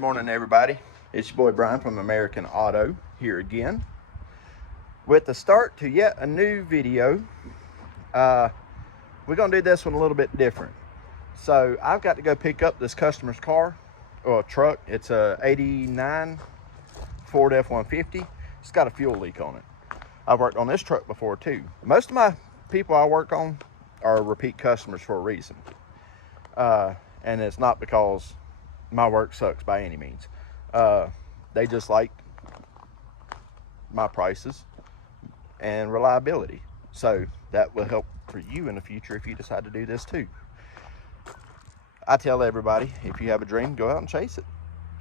Good morning, everybody. It's your boy Brian from American Auto here again with the start to yet a new video. We're gonna do this one a little bit different. So I've got to go pick up this customer's car or truck. It's a '89 Ford F-150. It's got a fuel leak on it. I've worked on this truck before too. Most of my people I work on are repeat customers for a reason, and it's not because my work sucks by any means. They just like my prices and reliability. So that will help for you in the future if you decide to do this too. I tell everybody, if you have a dream, go out and chase it.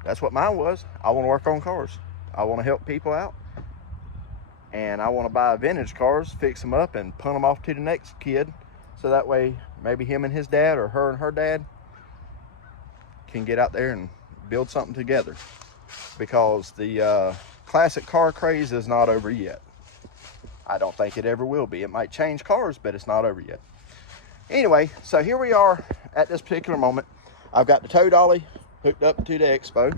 That's what mine was. I want to work on cars. I want to help people out. And I want to buy vintage cars, fix them up, and punt them off to the next kid. So that way, maybe him and his dad, or her and her dad, can get out there and build something together, because the classic car craze is not over yet. I don't think it ever will be. It might change cars, but it's not over yet. Anyway, so here we are at this particular moment. I've got the tow dolly hooked up to the Expo,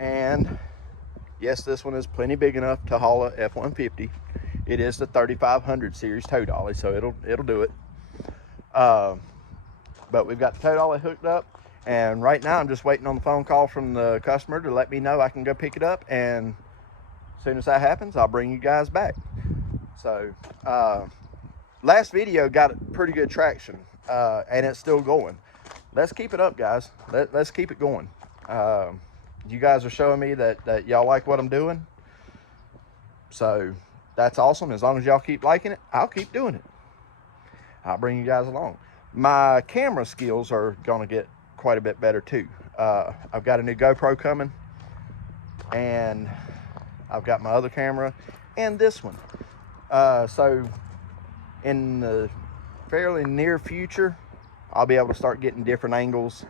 and yes, this one is plenty big enough to haul a F-150. It is the 3500 series tow dolly, so it'll do it. But we've got the tow dolly hooked up, and right now I'm just waiting on the phone call from the customer to let me know I can go pick it up, and as soon as that happens, I'll bring you guys back. So last video got pretty good traction, and it's still going. Let's keep it up, guys. Let's keep it going. You guys are showing me that y'all like what I'm doing, so that's awesome. As long as y'all keep liking it, I'll keep doing it. I'll bring you guys along. My camera skills are gonna get quite a bit better too. I've got a new GoPro coming, and I've got my other camera and this one. So in the fairly near future, I'll be able to start getting different angles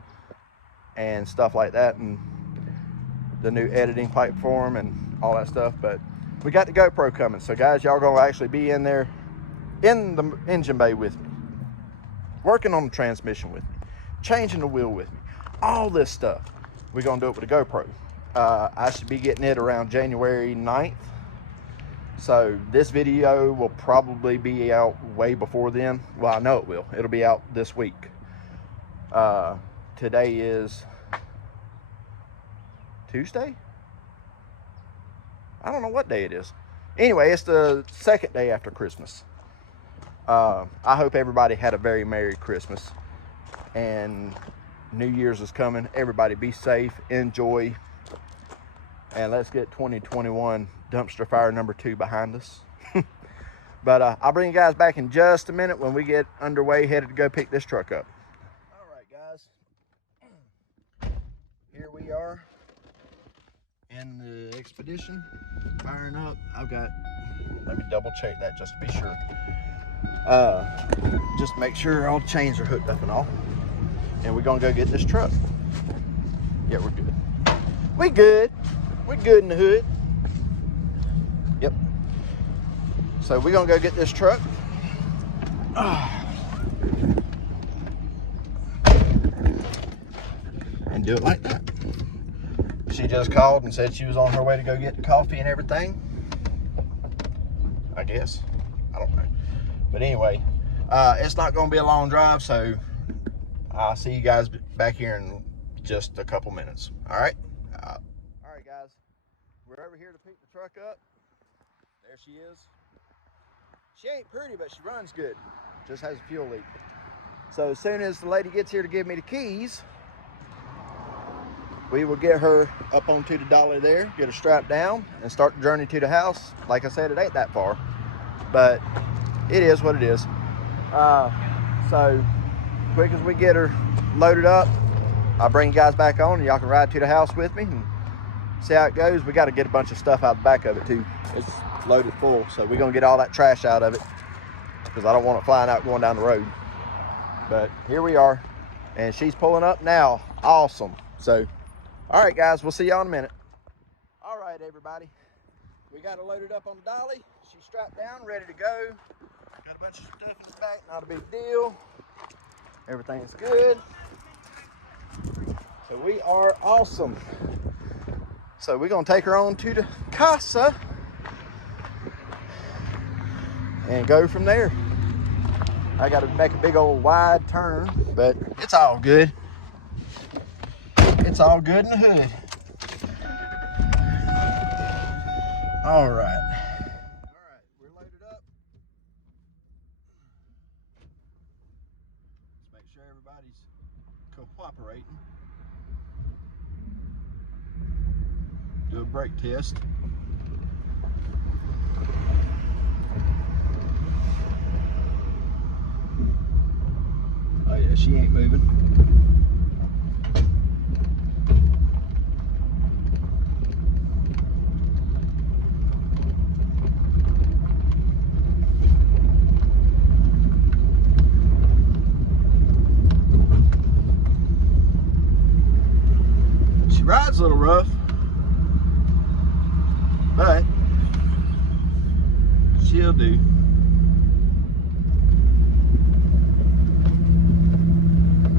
and stuff like that, and the new editing platform and all that stuff. But we got the GoPro coming, so guys, y'all gonna actually be in there in the engine bay with me, working on the transmission with me, changing the wheel with me, all this stuff. We're gonna do it with a GoPro. I should be getting it around January 9th. So this video will probably be out way before then. Well, I know it will. It'll be out this week. Today is Tuesday? I don't know what day it is. Anyway, it's the second day after Christmas. I hope everybody had a very Merry Christmas, and New Year's is coming. Everybody be safe, enjoy, and let's get 2021 dumpster fire number 2 behind us. But I'll bring you guys back in just a minute when we get underway, headed to go pick this truck up. All right, guys, here we are in the Expedition, firing up. I've got, let me double check that just to be sure. Just to make sure all the chains are hooked up and all. And we're gonna go get this truck. Yeah, we're good. We good. We're good in the hood. Yep. So we're gonna go get this truck. And do it like that. She just called and said she was on her way to go get the coffee and everything, I guess. I don't know. But anyway, it's not going to be a long drive, so I'll see you guys back here in just a couple minutes. All right? All right, guys. We're over here to pick the truck up. There she is. She ain't pretty, but she runs good. Just has a fuel leak. So as soon as the lady gets here to give me the keys, we will get her up onto the dolly there, get her strapped down, and start the journey to the house. Like I said, it ain't that far, but it is what it is. So quick as we get her loaded up, I'll bring you guys back on, and y'all can ride to the house with me and see how it goes. We got to get a bunch of stuff out the back of it too. It's loaded full, so we're gonna get all that trash out of it, because I don't want it flying out going down the road. But here we are, and she's pulling up now. Awesome. So all right, guys, we'll see y'all in a minute. All right, everybody, we got her loaded up on the dolly. She's strapped down, ready to go. Got a bunch of stuff in the back, not a big deal. Everything's good. So we are awesome. So we're gonna take her on to the casa and go from there. I gotta make a big old wide turn, but it's all good. It's all good in the hood. All right, we're loaded up. Let's make sure everybody's cooperating. Do a brake test. Oh yeah, she ain't moving. She rides a little rough, but she'll do.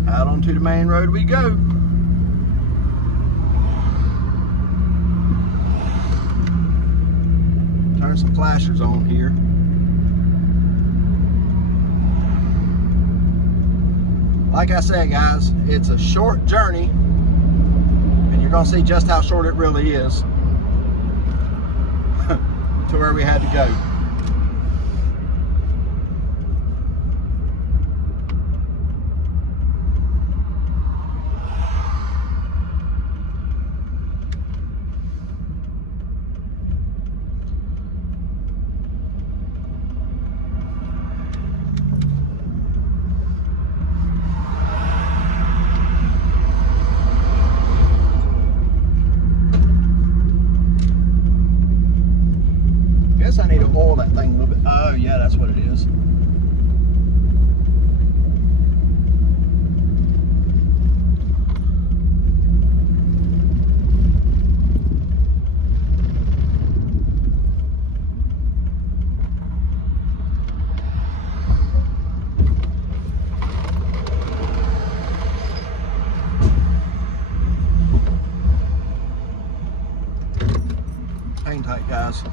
Out onto the main road we go. Turn some flashers on here. Like I said, guys, it's a short journey, and you're gonna see just how short it really is to where we had to go. Guess I need to oil that thing a little bit. Oh yeah, that's what it is. Hang tight, guys.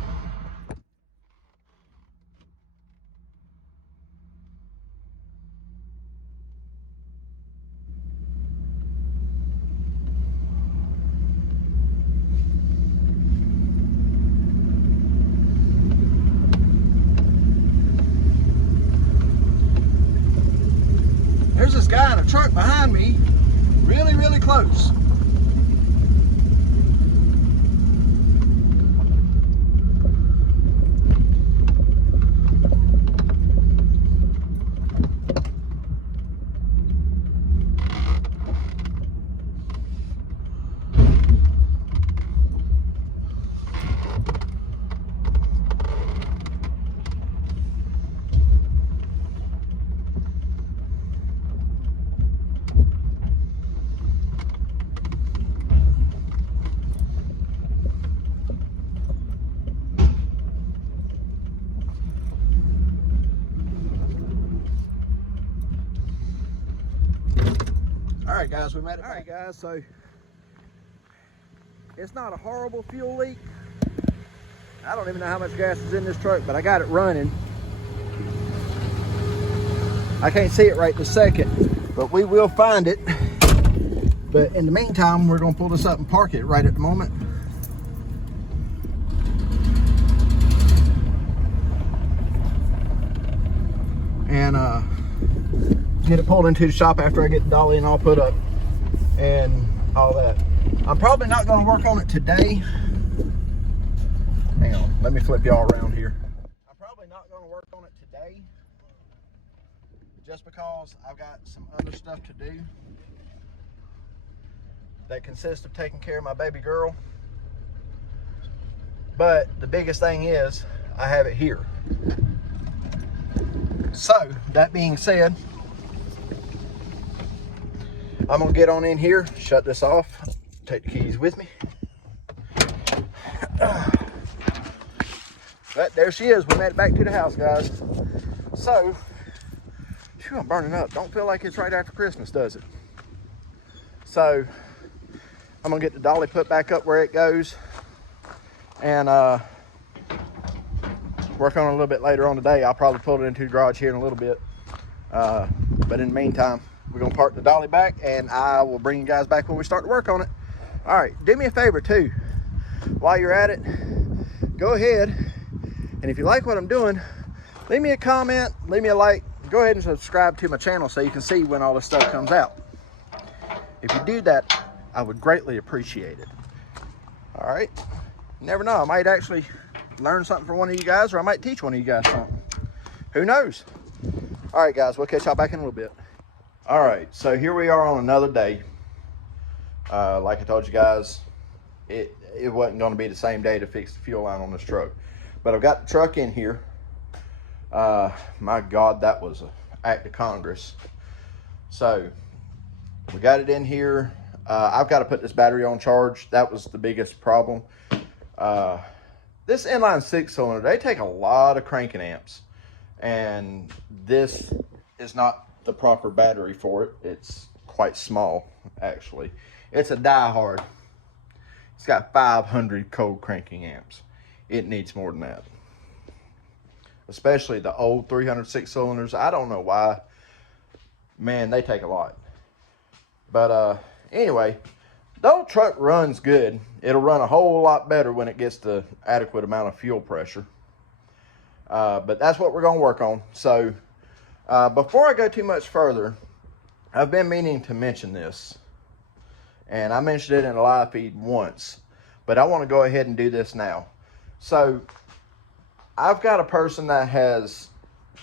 There's this guy in a truck behind me, really, really close. All right, guys, we made it back. All right, guys, so it's not a horrible fuel leak. I don't even know how much gas is in this truck, but I got it running. I can't see it right this second, but we will find it. But in the meantime, we're gonna pull this up and park it right at the moment. And get it pulled into the shop after I get the dolly and all put up and all that. I'm probably not going to work on it today. Hang on, let me flip y'all around here. I'm probably not going to work on it today just because I've got some other stuff to do that consists of taking care of my baby girl. But the biggest thing is I have it here. So that being said, I'm gonna get on in here, shut this off, take the keys with me. But there she is. We made it back to the house, guys. So, phew, I'm burning up. Don't feel like it's right after Christmas, does it? So, I'm gonna get the dolly put back up where it goes, and work on it a little bit later on today. I'll probably pull it into the garage here in a little bit. But in the meantime, we're gonna park the dolly back, and I will bring you guys back when we start to work on it. All right, do me a favor too. While you're at it, go ahead, and if you like what I'm doing, leave me a comment, leave me a like, go ahead and subscribe to my channel so you can see when all this stuff comes out. If you do that, I would greatly appreciate it. All right, you never know, I might actually learn something from one of you guys, or I might teach one of you guys something. Who knows? All right, guys, we'll catch y'all back in a little bit. All right, so here we are on another day. Like I told you guys, it wasn't going to be the same day to fix the fuel line on this truck, but I've got the truck in here. My God, that was an act of Congress. So we got it in here. I've got to put this battery on charge. That was the biggest problem. This inline 6-cylinder, they take a lot of cranking amps, and this is not the proper battery for it. It's quite small, actually. It's a die-hard. It's got 500 cold cranking amps. It needs more than that. Especially the old 306 cylinders. I don't know why. Man, they take a lot. But anyway, the old truck runs good. It'll run a whole lot better when it gets the adequate amount of fuel pressure. But that's what we're going to work on. So before I go too much further, I've been meaning to mention this. And I mentioned it in a live feed once. But I want to go ahead and do this now. So I've got a person that has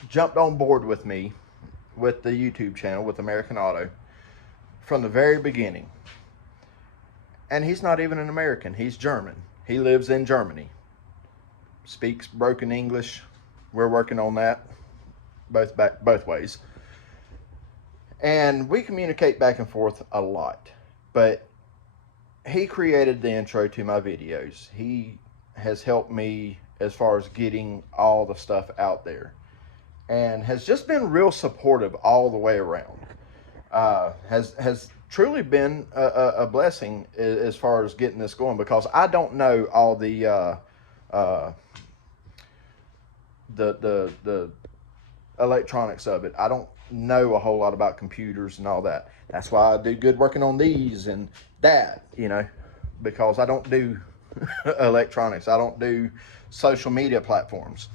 jumped on board with me with the YouTube channel with American Auto from the very beginning. And he's not even an American. He's German. He lives in Germany. Speaks broken English. We're working on that both ways. And we communicate back and forth a lot. But he created the intro to my videos. He has helped me as far as getting all the stuff out there. And has just been real supportive all the way around. Has truly been a blessing as far as getting this going, because I don't know all the electronics of it. I don't know a whole lot about computers and all that. That's why I do good working on these and that, you know, because I don't do electronics. I don't do social media platforms.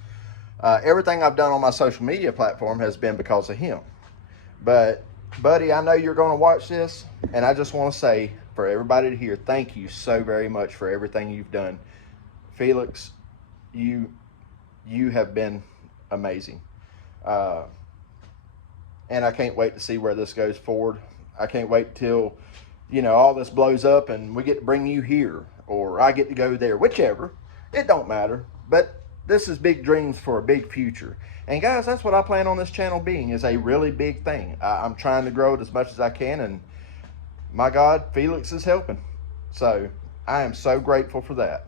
Everything I've done on my social media platform has been because of him. But buddy, I know you're going to watch this, and I just want to say for everybody to hear, thank you so very much for everything you've done. Felix, you have been amazing. And I can't wait to see where this goes forward. I can't wait till, you know, all this blows up and we get to bring you here, or I get to go there, whichever. It don't matter. But this is big dreams for a big future. And guys, that's what I plan on this channel being, is a really big thing. I'm trying to grow it as much as I can, and my God, Felix is helping. So I am so grateful for that.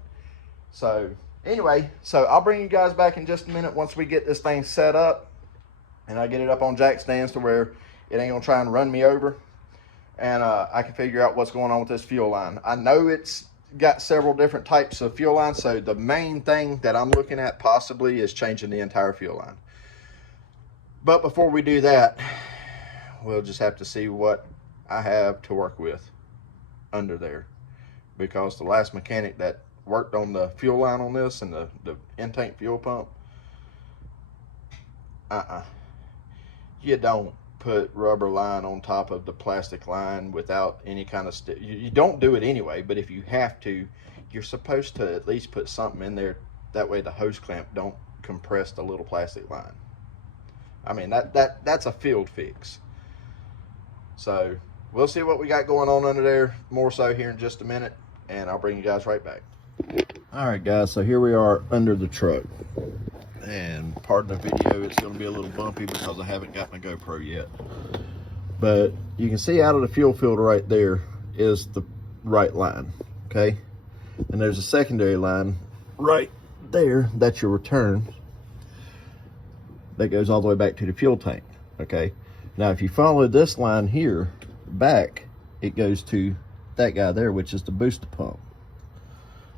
So anyway, so I'll bring you guys back in just a minute once we get this thing set up and I get it up on jack stands to where it ain't gonna try and run me over, and I can figure out what's going on with this fuel line. I know it's got several different types of fuel lines, so the main thing that I'm looking at possibly is changing the entire fuel line. But before we do that, we'll just have to see what I have to work with under there, because the last mechanic that worked on the fuel line on this and the intake fuel pump, you don't put rubber line on top of the plastic line without any kind of you don't do it anyway, but if you have to, you're supposed to at least put something in there, that way the hose clamp don't compress the little plastic line. I mean, that's a field fix. So we'll see what we got going on under there more so here in just a minute, and I'll bring you guys right back. All right guys, so here we are under the truck, and pardon the video, it's going to be a little bumpy because I haven't got my GoPro yet, but you can see out of the fuel filter right there is the right line, okay? And there's a secondary line right there, that's your return, that goes all the way back to the fuel tank, okay? Now if you follow this line here back, it goes to that guy there, which is the booster pump.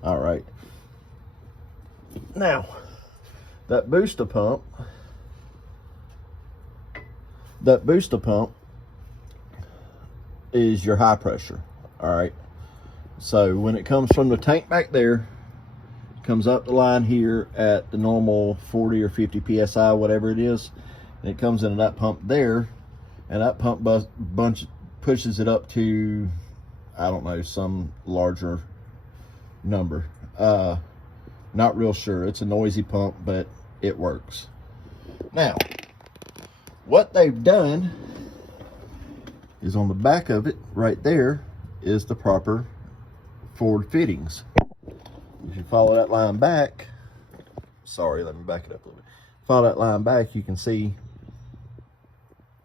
All right. Now, that booster pump is your high pressure. All right. So when it comes from the tank back there, it comes up the line here at the normal 40 or 50 psi, whatever it is, and it comes into that pump there, and that pump pushes it up to, I don't know, some larger number. Not real sure. It's a noisy pump, but it works. Now, what they've done is on the back of it, right there, is the proper forward fittings. If you follow that line back, sorry, let me back it up a little bit. Follow that line back, you can see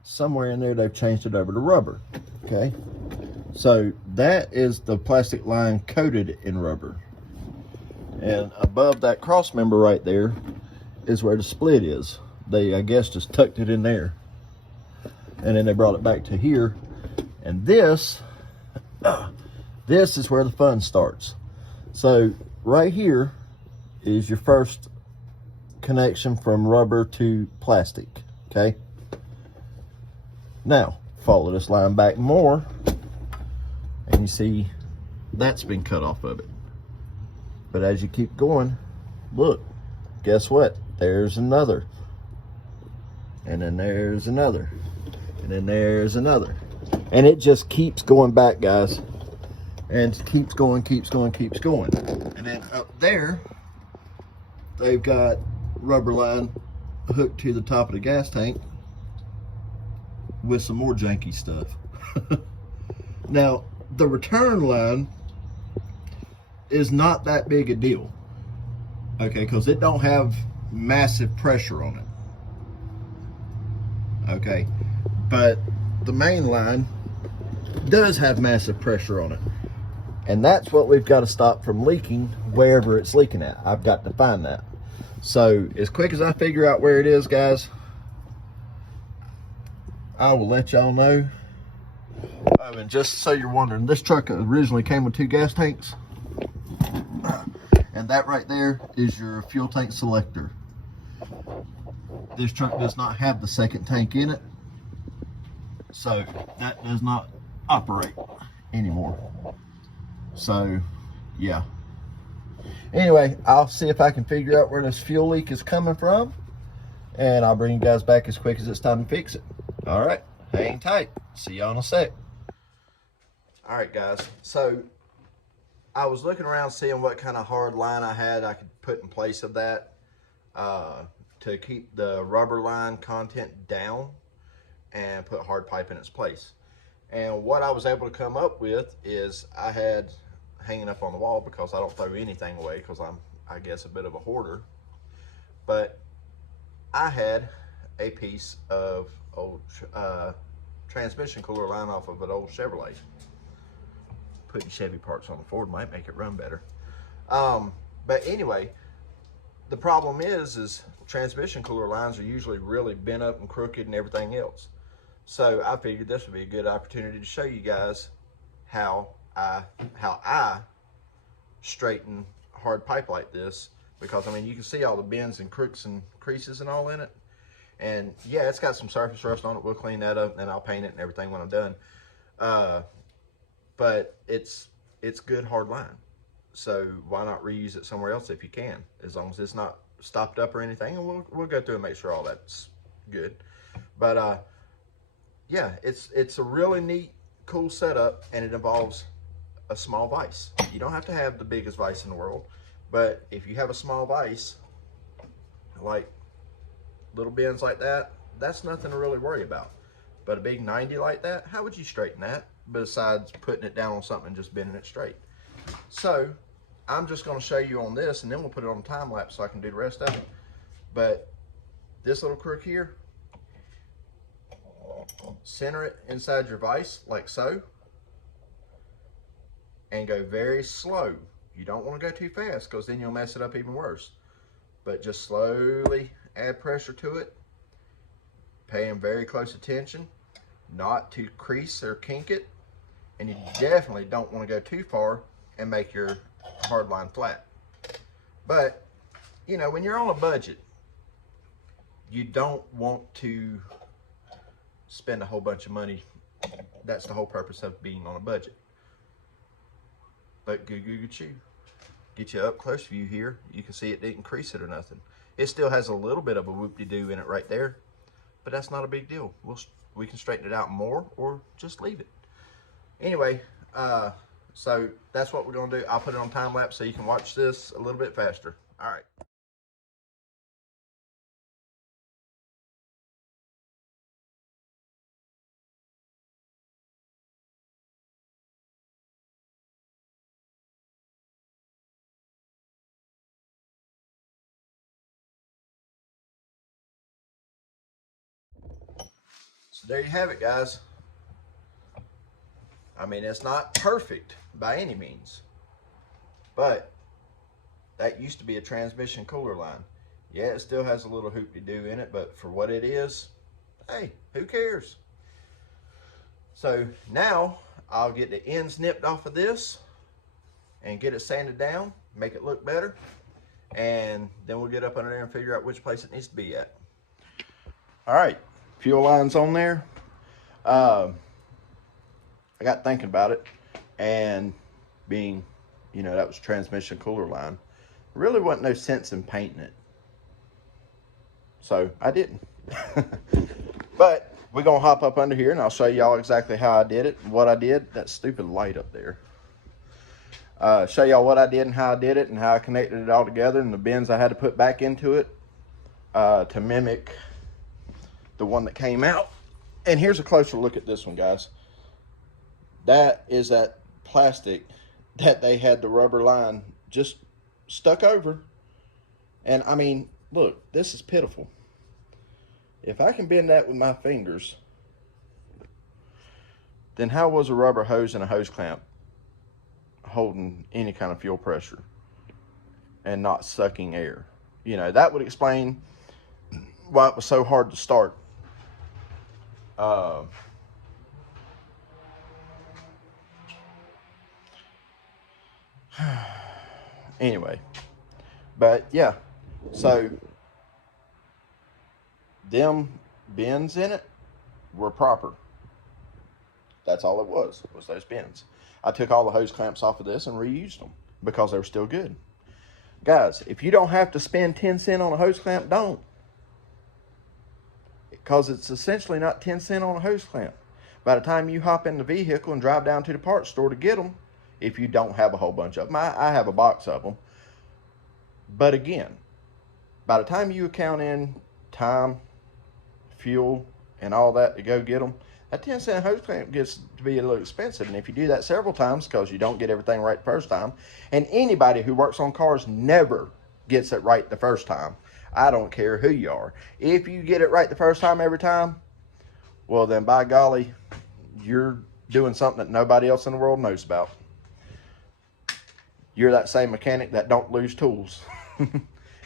somewhere in there they've changed it over to rubber. Okay, so that is the plastic line coated in rubber, and above that cross member right there is where the split is. They, I guess, just tucked it in there, and then they brought it back to here, and this is where the fun starts. So right here is your first connection from rubber to plastic. Okay, now follow this line back more, and you see that's been cut off of it. But as you keep going, look, guess what? There's another, and then there's another, and then there's another, and it just keeps going back, guys, and keeps going. And then up there, they've got rubber line hooked to the top of the gas tank with some more janky stuff. Now, the return line is not that big a deal, okay, because it don't have massive pressure on it, okay, but the main line does have massive pressure on it, and that's what we've got to stop from leaking wherever it's leaking at. I've got to find that. So as quick as I figure out where it is, guys, I will let y'all know. Oh, and just so you're wondering, this truck originally came with 2 gas tanks, and that right there is your fuel tank selector. This truck does not have the second tank in it, so that does not operate anymore. So yeah, anyway, I'll see if I can figure out where this fuel leak is coming from, and I'll bring you guys back as quick as it's time to fix it. All right, hang tight. See y'all in a sec. All right, guys, so I was looking around seeing what kind of hard line I could put in place of that to keep the rubber line content down and put hard pipe in its place. And what I was able to come up with is I had hanging up on the wall, because I don't throw anything away because I'm, I guess, a bit of a hoarder, but I had a piece of old transmission cooler line off of an old Chevrolet. Putting Chevy parts on the Ford might make it run better. But anyway, the problem is transmission cooler lines are usually really bent up and crooked and everything else. So I figured this would be a good opportunity to show you guys how I straighten hard pipe like this, because I mean, you can see all the bends and crooks and creases and all in it. And yeah, it's got some surface rust on it. We'll clean that up and I'll paint it and everything when I'm done. But it's good hard line. So why not reuse it somewhere else if you can, as long as it's not stopped up or anything, and we'll go through and make sure all that's good. But yeah, it's a really neat, cool setup, and it involves a small vise. You don't have to have the biggest vise in the world, but if you have a small vise, like little bends like that, that's nothing to really worry about. But a big 90 like that, how would you straighten that besides putting it down on something and just bending it straight? So I'm just going to show you on this, and then we'll put it on time lapse so I can do the rest of it. But this little crook here, center it inside your vise like so, and go very slow. You don't want to go too fast, because then you'll mess it up even worse. But just slowly add pressure to it, paying very close attention not to crease or kink it, And you definitely don't want to go too far and make your hard line flat. But, you know, when you're on a budget, you don't want to spend a whole bunch of money. That's the whole purpose of being on a budget. But Goo Goo Gachoo, get you up close view here. You can see it didn't crease it or nothing. It still has a little bit of a whoop-de-doo in it right there, but that's not a big deal. We can straighten it out more or just leave it. Anyway, so that's what we're gonna do. I'll put it on time lapse so you can watch this a little bit faster. All right. So there you have it, guys. I mean, it's not perfect by any means, but that used to be a transmission cooler line. Yeah, it still has a little hoop-de-doo in it, but for what it is, hey, who cares? So now I'll get the ends nipped off of this and get it sanded down, make it look better, and then we'll get up under there and figure out which place it needs to be at. All right, fuel line's on there. I got thinking about it, and being, you know, that was transmission cooler line, really wasn't no sense in painting it. So I didn't. But we're gonna hop up under here and I'll show y'all exactly how I did it and what I did. That stupid light up there. Show y'all what I did and how I did it and how I connected it all together and the bends I had to put back into it to mimic the one that came out. And here's a closer look at this one, guys. That is that plastic that they had the rubber line just stuck over. And I mean, look, this is pitiful. If I can bend that with my fingers, then how was a rubber hose and a hose clamp holding any kind of fuel pressure and not sucking air? You know, that would explain why it was so hard to start. Anyway, but yeah, so them bends in it were proper. That's all it was those bends. I took all the hose clamps off of this and reused them because they were still good. Guys, if you don't have to spend 10 cents on a hose clamp, don't. Because it's essentially not 10 cents on a hose clamp. By the time you hop in the vehicle and drive down to the parts store to get them, if you don't have a whole bunch of them, I have a box of them. But again, by the time you account in time, fuel, and all that to go get them, that 10 cent hose clamp gets to be a little expensive. And if you do that several times, because you don't get everything right the first time, and anybody who works on cars never gets it right the first time, I don't care who you are. If you get it right the first time every time, well then by golly, you're doing something that nobody else in the world knows about. You're that same mechanic that don't lose tools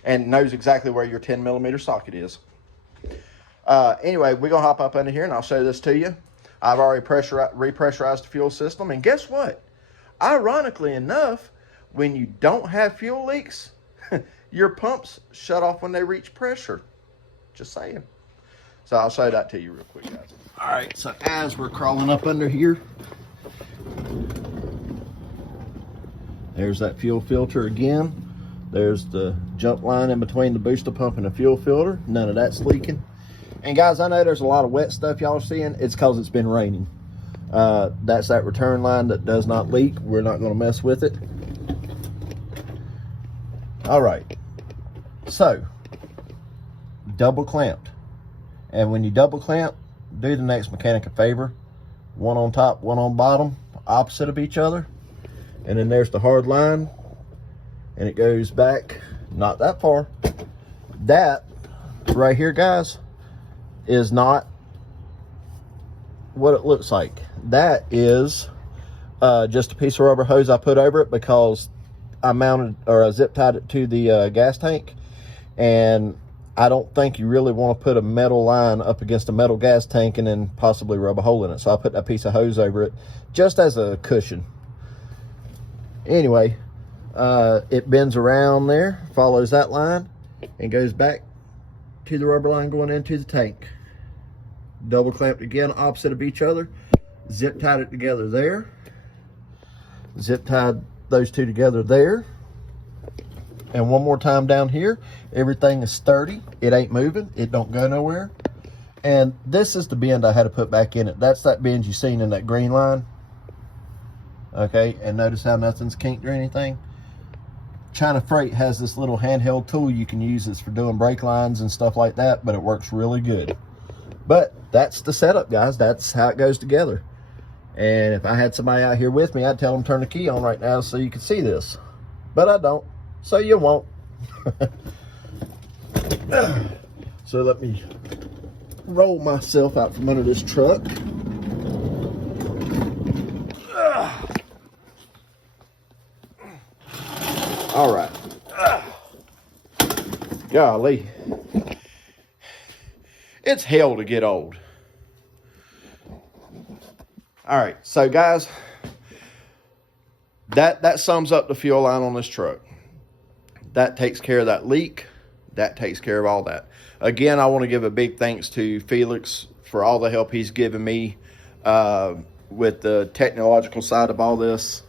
and knows exactly where your 10mm socket is. Anyway, we're gonna hop up under here and I'll show this to you. I've already repressurized the fuel system, and guess what? Ironically enough, when you don't have fuel leaks, your pumps shut off when they reach pressure. Just saying. So I'll show that to you real quick, guys. All right, so as we're crawling up under here, there's that fuel filter again. There's the jump line in between the booster pump and the fuel filter. None of that's leaking. And guys, I know there's a lot of wet stuff y'all are seeing. It's because it's been raining. That's that return line that does not leak. We're not going to mess with it. All right. So, double clamped. And when you double clamp, do the next mechanic a favor. One on top, one on bottom, opposite of each other. And then there's the hard line. And it goes back, not that far. That right here, guys, is not what it looks like. That is just a piece of rubber hose I put over it because I mounted, or I zip tied it to the gas tank, and I don't think you really want to put a metal line up against a metal gas tank and then possibly rub a hole in it. So I put that piece of hose over it just as a cushion. Anyway, it bends around there, follows that line, and goes back to the rubber line going into the tank. Double clamped again, opposite of each other. Zip tied it together there. Zip tied those two together there. And one more time down here. Everything is sturdy. It ain't moving. It don't go nowhere. And this is the bend I had to put back in it. That's that bend you seen in that green line. Okay, and notice how nothing's kinked or anything. China Freight has this little handheld tool you can use. It's for doing brake lines and stuff like that, but it works really good. But that's the setup, guys. That's how it goes together. And if I had somebody out here with me, I'd tell them turn the key on right now so you can see this. But I don't, so you won't. So let me roll myself out from under this truck. All right. Golly. It's hell to get old. All right, so guys, that sums up the fuel line on this truck. That takes care of that leak. That takes care of all that. Again, I want to give a big thanks to Felix for all the help he's given me with the technological side of all this.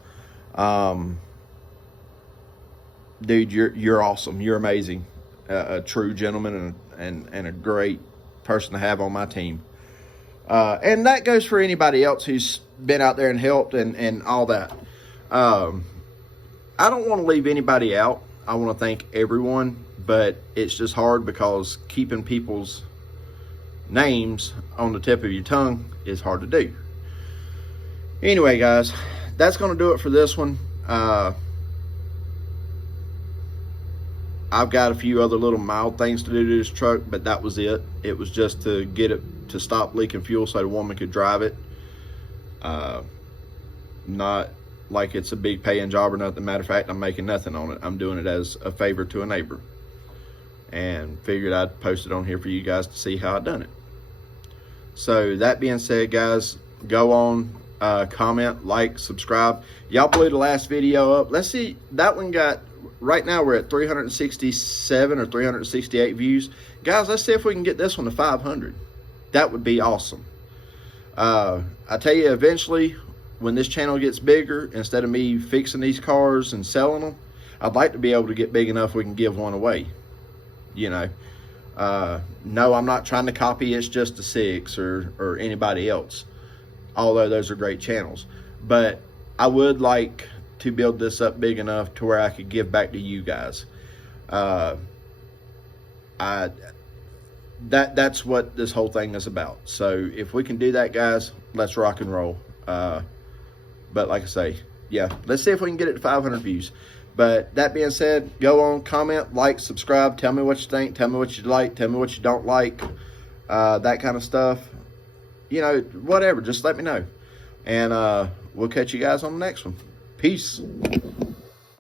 Dude, you're awesome. You're amazing. A true gentleman and a great person to have on my team. And that goes for anybody else who's been out there and helped and all that. I don't want to leave anybody out. I want to thank everyone, but it's just hard because keeping people's names on the tip of your tongue is hard to do. Anyway, guys, that's going to do it for this one. I've got a few other little mild things to do to this truck, but that was it. It was just to get it to stop leaking fuel so the woman could drive it. Not like it's a big paying job or nothing. Matter of fact, I'm making nothing on it. I'm doing it as a favor to a neighbor. And figured I'd post it on here for you guys to see how I done it. So that being said, guys, go on, comment, like, subscribe. Y'all blew the last video up. Let's see, that one got, right now we're at 367 or 368 views. Guys, let's see if we can get this one to 500. That would be awesome. I tell you, eventually, when this channel gets bigger, instead of me fixing these cars and selling them, I'd like to be able to get big enough we can give one away. You know, no, I'm not trying to copy It's Just a Six or anybody else, although those are great channels. But I would like to build this up big enough to where I could give back to you guys. That's what this whole thing is about. So if we can do that, guys, let's rock and roll. But like I say, yeah, let's see if we can get it to 500 views. But that being said, go on, comment, like, subscribe, tell me what you think, tell me what you like, tell me what you don't like, that kind of stuff. You know, whatever, just let me know. And we'll catch you guys on the next one. Peace.